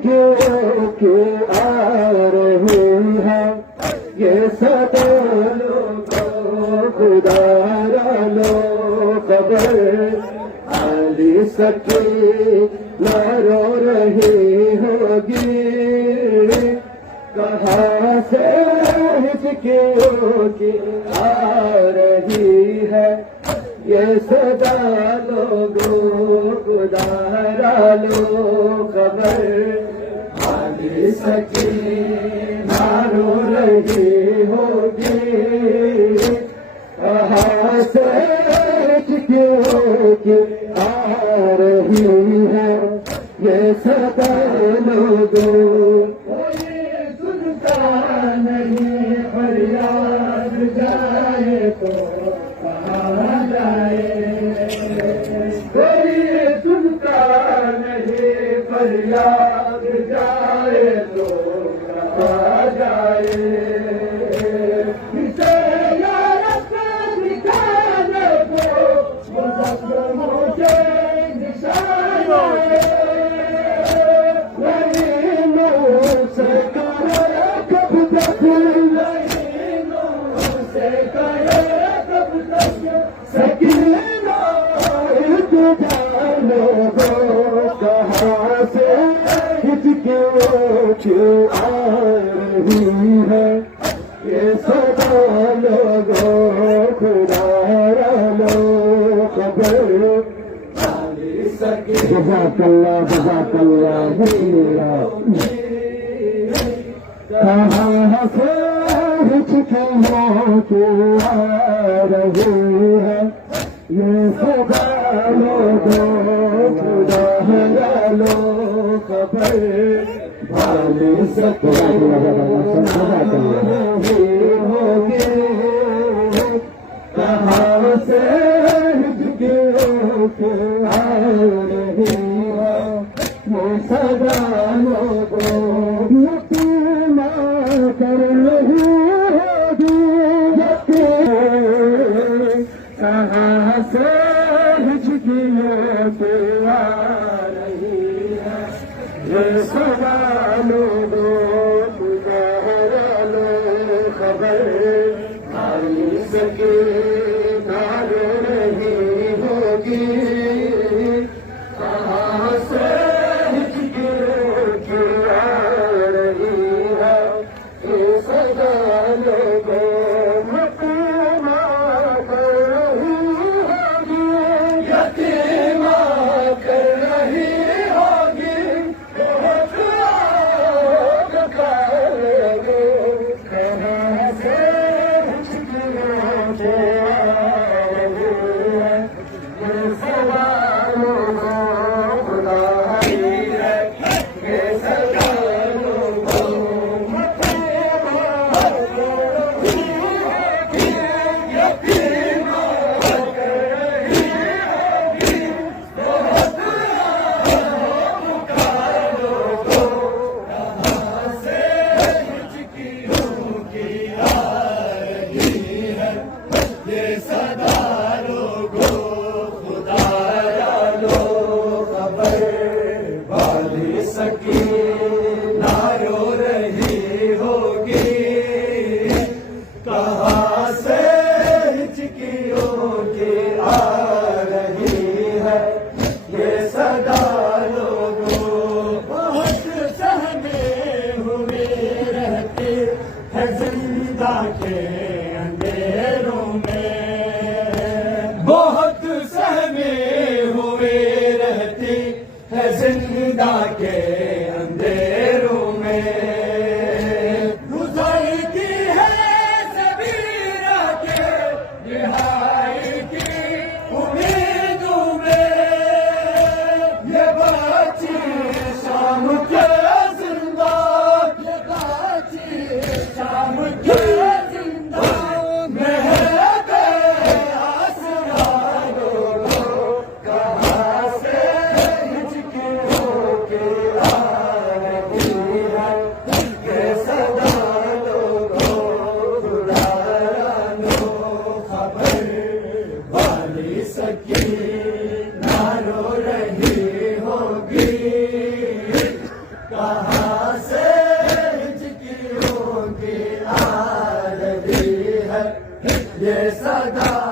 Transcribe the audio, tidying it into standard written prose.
ہچکیوں کی آ رہی ہے یہ صدا لوگوں خدا را لو خبر علی سکینہ رو رہی ہوگی کہاں سے ہچکیوں کی آ رہی ہے یہ صدا لوگوں خدا را لو خبر علی سکینہ رو رہی ہوگی کہاں سے ہچکیوں کی آ رہی ہے یہ صدا لوگوں نہیں فریاد جائے تو کہاں جائے کوئی سنتا نہیں فریاد جائے تو کہاں جائے اسے یارت دکھانے کو مظفروں کے نشانے کہاں سے ہچکیوں کی آ رہی ہے یہ صدا لوگوں خدا را لو خبر جزاک اللہ جزاک اللہ کہاں سے ہچکیوں کی آ رہی ہے یہ صدا لوگوں خدا را لو خبر علی سکینہ ہوگی کہاں سے ہچکیوں کی آ رہی ہے یہ صدا لوگوں یقین کر رہی ہوگی کہاں سے ہچکیوں کی آ رہی ہے یہ صدا لوگوں خدا را لو خبر علی سکینہ رو رہی ہوگی کہاں سے ہچکیوں کی آ رہی ہے یہ صدا لوگوں یہ صدا